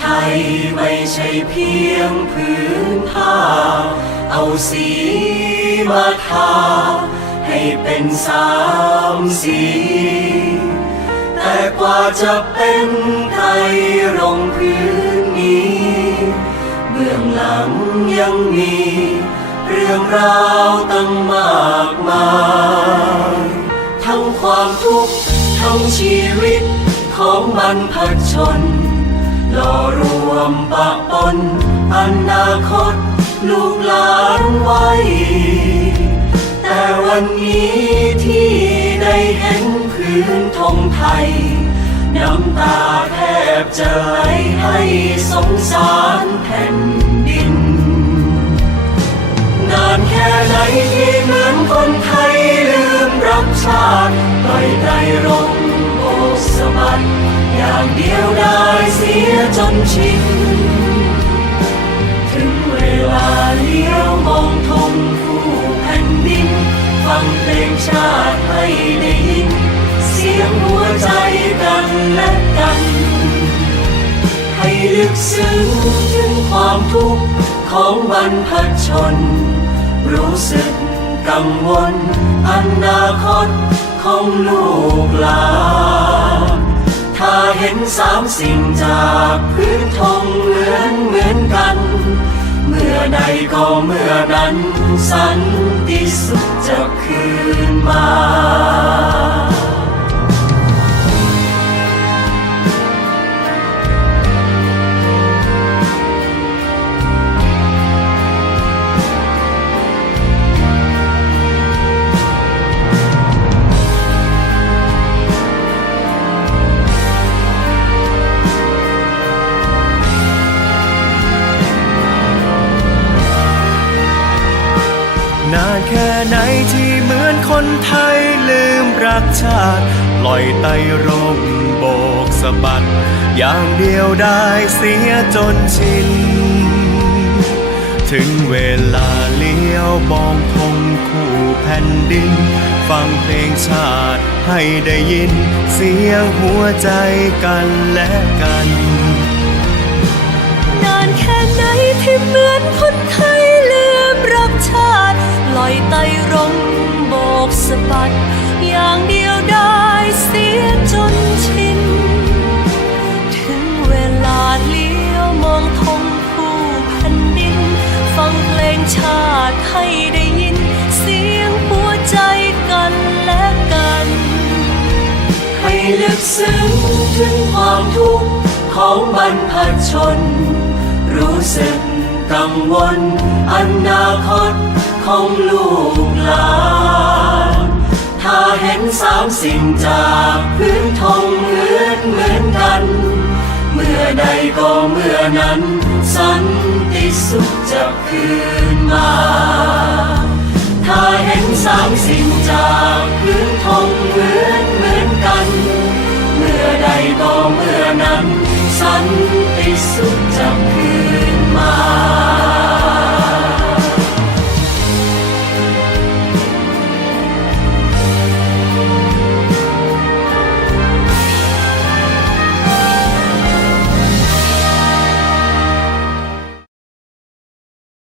ไทยไม่ใช่เพียงพื้นผ้า เอาสีมาทา ให้เป็นสามสี แต่กว่าจะเป็นไทยรงพื้นนี้ เบื้องหลังยังมี เรื่องราวตั้งมากมายทั้งความทุกข์ทั้งชีวิตของบรรพชน หล่อรวมปะปนอนาคต ลูกหลานไว้ แต่วันนี้ที่ได้เห็นพื้นธงไทย น้ำตาแทบจะไหลให้สงสารแผ่นดิน นานแค่ไหนที่เหมือนคนไทยลืมรักชาติไปล่อยใจรงโอสบัดอย่างเดียว ชินถึงเวลาเลี้ยวมองทงคู่แผ่นดิน ฟังเพลงชาติให้ได้ยิน เสียงหัวใจกันและกัน ให้ลึกซึ้งถึงความทุกข์ของบรรพชน รู้สึกกังวลอนาคตของลูกหลาน เห็นสามสิ่งจากพื้นธงเหมือนเหมือนกัน เมื่อใดก็เมื่อนั้นสันติสุขจะคืนมา นานแค่ไหนที่เหมือนคนไทยลืมรักชาติปล่อยไตร่มโบกสะบัด อย่างเดียวได้เสียจนชิน ถึงเวลาเลี้ยวมองธงคู่แผ่นดิน ฟังเพลงชาติให้ได้ยิน เสียงหัวใจกันและกัน นานแค่ไหนที่เหมือนคนไทย ลอยไตรงโบกสะบัด อย่างเดียวได้เสียจนชิน ถึงเวลาเลี้ยวมองทงคู่แผ่นดิน ฟังเพลงชาติให้ได้ยิน เสียงหัวใจกันและกัน ให้ลึกซึ้งถึงความทุกข์ของบรรพชน รู้สึก กังวลอนาคตของลูกหลานถ้าเห็นสามสิ่งจากพื้นทงเหมือนเหมือนกัน เมื่อใดก็เมื่อนั้น สันติสุขจะคืนมา